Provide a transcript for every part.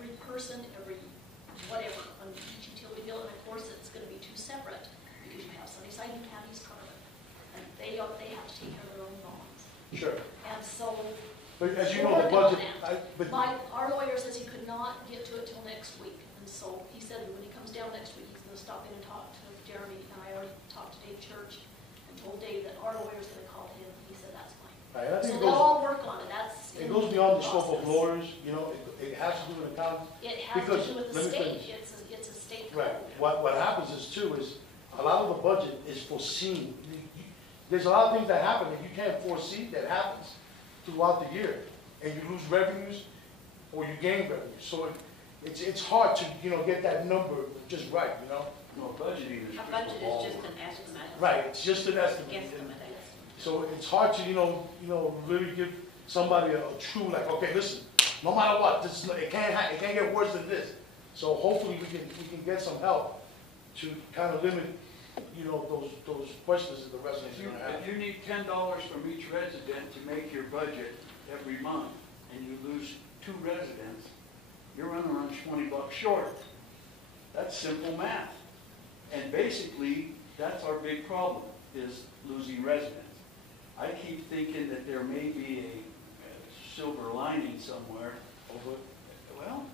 every person, every whatever, on each utility bill, and of course it's going to be two separate, because you have Sunnyside and East Carbon, and they have to take care of their own bonds. Sure. And so, But as you know, the budget, our lawyer says he could not get to it till next week, and so he said when he comes down next week, he's going to stop in and talk to Jeremy, and I already talked to Dave Church, and told Dave that our lawyer's going to call him, and he said that's fine. right, I think So they'll all work on it, it goes beyond the scope of lawyers, you know, it has to do with accountants. It has Because, to do with the let me state, finish. it's a state Right. code. What happens is too is a lot of the budget is foreseen. There's a lot of things that happen that you can't foresee that happens throughout the year, and you lose revenues or you gain revenues. So it's hard to get that number just right, you know. No, budgeting is A budget is just an estimate. Right, it's just an estimate. Estimate. So it's hard to really give somebody a true okay, listen, no matter what, it can't get worse than this. So hopefully we can get some help to kind of limit those questions that the residents are going to have. If you need $10 from each resident to make your budget every month, and you lose 2 residents, you're running around $20 short. That's simple math. And basically, that's our big problem, is losing residents. I keep thinking that there may be a silver lining somewhere. Well,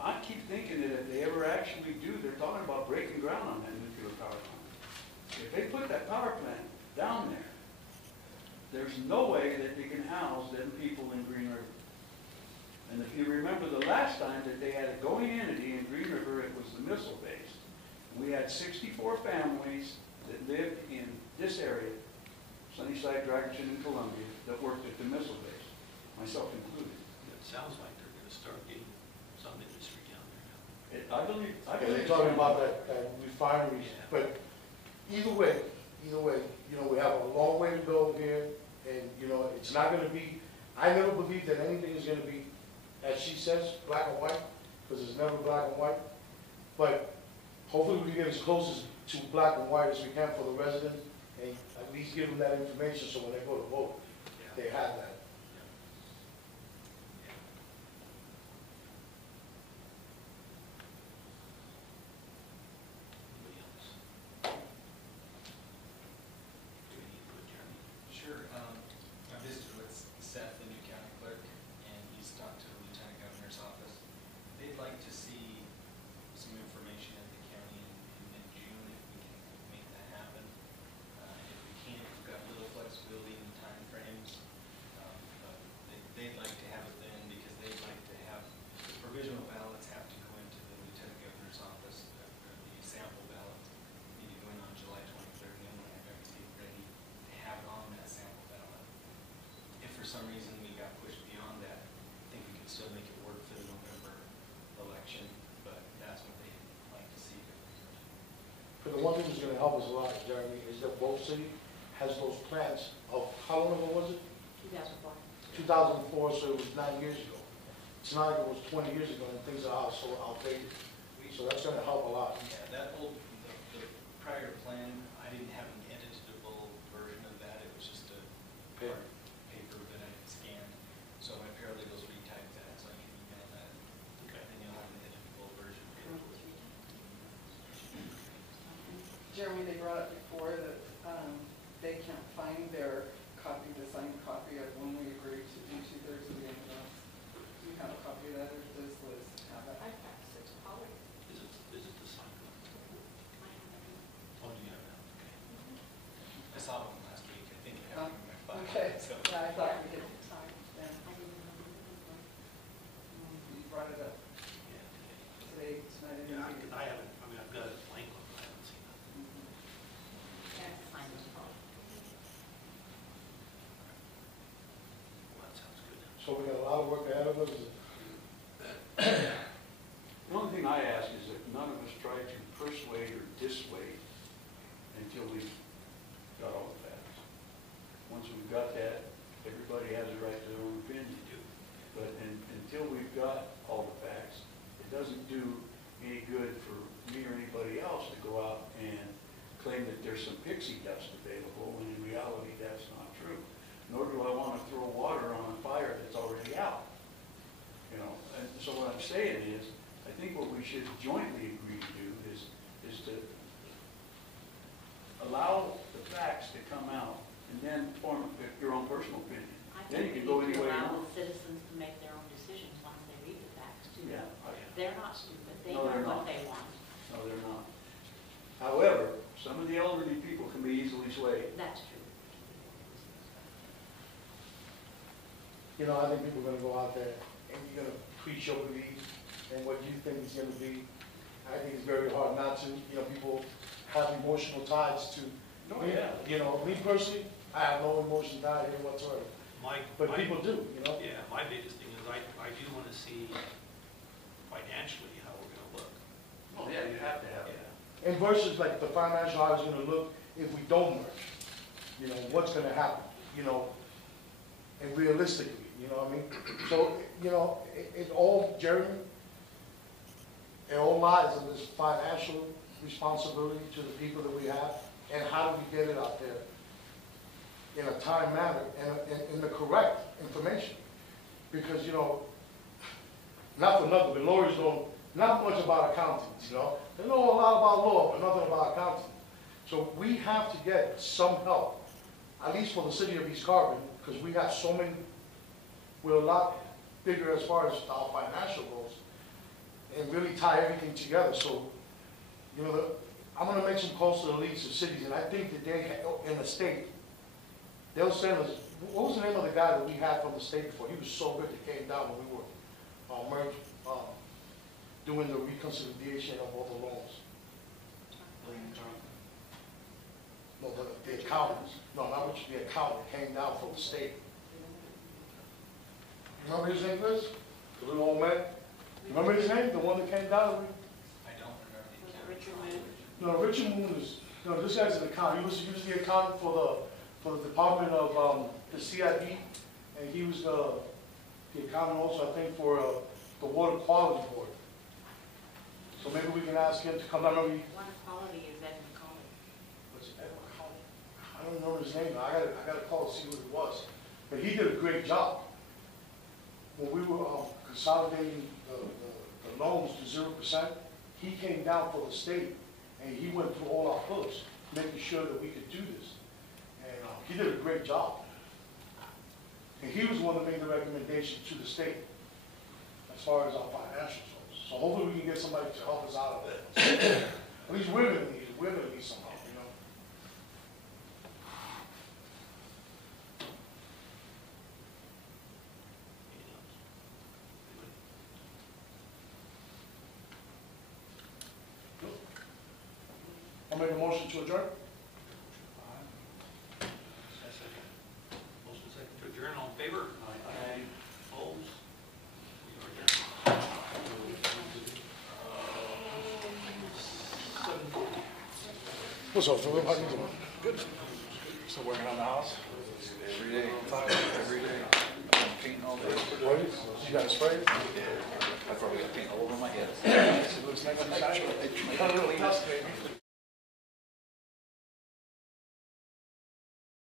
I keep thinking that if they ever actually do, they're talking about breaking ground on that nuclear power plant. If they put that power plant down there, there's no way that they can house them people in Green River. And if you remember the last time that they had a going entity in Green River, it was the missile base. We had 64 families that lived in this area, Sunnyside, Dragonton, and Columbia, that worked at the missile base, myself included. It sounds like they're going to start getting some industry down there now. I believe. They're talking about that refineries, but either way, we have a long way to go here, and it's not going to be. I never believe that anything is going to be, as she says, black and white, because it's never black and white. But hopefully we can get as close to black and white as we can for the residents, and at least give them that information so when they go to vote, they have that. Sure. I visited with Seth, the new county clerk, and he's talked to the lieutenant governor's office. They'd like to see some information at the county in mid-June if we can make that happen. If we can't, we've got a little flexibility in time frames. But they'd like to have it then because they'd like to have the provisional ballots have to go into the lieutenant governor's office. The sample ballots need to go in on July 23rd, and then we'll have everything ready to have it on that sample ballot. If for some reason we got pushed beyond that, I think we could still make it work for the November election, but that's what they'd like to see. But the one thing that's going to help us a lot, Jeremy, is that Bow City has those plants of, how long ago was it? 2004. 2004, so it was 9 years ago. It's not like it was 20 years ago, and things are so outdated. So that's going to help a lot. Yeah, that old, the prior plan, I didn't have an editable version of that. It was just a paper that I scanned. So my paralegals retyped that, so I can email that. Okay. And you'll have an editable version. Jeremy, they brought up before that they can't find their copy, the signed copy of when we agreed to do 2/3 of the ambulance. Do you have a copy of that, or does Liz have it? I faxed it to Polly. Is it the sign? Oh, do you have that? Okay. I saw one last week. I think I have it in my file. Okay, So. yeah, I thought we did time then. You brought it up Yeah. today, tonight. Yeah, I haven't. I mean, I've got it blank, but I haven't seen it. Yeah, sign it to Polly. Well, that sounds good. So we got a lot of work ahead of us. The only thing I ask is that none of us try to persuade or dissuade until we've got all the facts. Once we've got that, everybody has a right to their own opinion. But until we've got all the facts, it doesn't do any good for me or anybody else to go out and claim that there's some pixie dust available, when in reality that's not true. Nor do I want to throw water on a fire that's already out. And so what I'm saying is, I think what we should jointly agree to do is to allow the facts to come out and then form your own personal opinion. I Then you think can we go need any to way you allow want. the citizens to make their own decisions once they read the facts too. Yeah. They're not stupid, they No, know they're what not. they want. No, they're not. However, some of the elderly people can be easily swayed. That's true. You know, I think people are gonna go out there and you're gonna preach your beliefs and what you think is gonna be. I think it's very hard not to, you know, people have emotional ties to. Oh, yeah. You know, me personally, I have no emotion tied here whatsoever, but people do, you know? Yeah, my biggest thing is I do want to see financially how we're going to look. Oh, yeah, you have to have it. Yeah. And versus like the financial, how it's gonna look if we don't merge. You know, what's gonna happen, you know, and realistically, you know what I mean? So, you know, it all, Jeremy, it all lies in this financial responsibility to the people that we have, and how do we get it out there in a time manner and in the correct information? Because, you know, not for nothing, but lawyers don't, not much about accountants, you know? They know a lot about law, but nothing about accounting. So we have to get some help, at least for the city of East Carbon, because we have so many, we're a lot bigger as far as our financial goals, and really tie everything together. So, you know, I'm gonna make some calls to the leagues of cities, and I think that they, in the state, they'll send us, what was the name of the guy that we had from the state before? He was so good that came down when we were, doing the reconciliation of all the loans. No, the accountants, no, not which, the accountant came down from the state. Remember his name, Chris? The little old man? Remember his name, the one that came down? I don't remember the Was it account. Richard Moon? No, Richard Moon is, no, this guy's an accountant. He was the accountant for the Department of, the CID, and he was the accountant also, I think, for, the Water Quality Board. So maybe we can ask him to come down, maybe, One quality is Ed McCauley. what's it, I don't remember his name, I gotta call and see what it was. But he did a great job. When we were consolidating the loans to 0%, he came down for the state, and he went through all our books, making sure that we could do this. And he did a great job. And he was the one that made the recommendation to the state as far as our financials goes. So hopefully we can get somebody to help us out of it. At least we're gonna need some help, you know? I'll make a motion to adjourn. Motion second to adjourn, all in favor? Aye. Opposed? We are adjourned. 7:40. What's up, Philip? How you doing? Good. Still working on the house? Every day. Every day. Painting all day. What is, you got a spray? I probably got paint all over my head. It looks nice and shiny. They clean this, baby.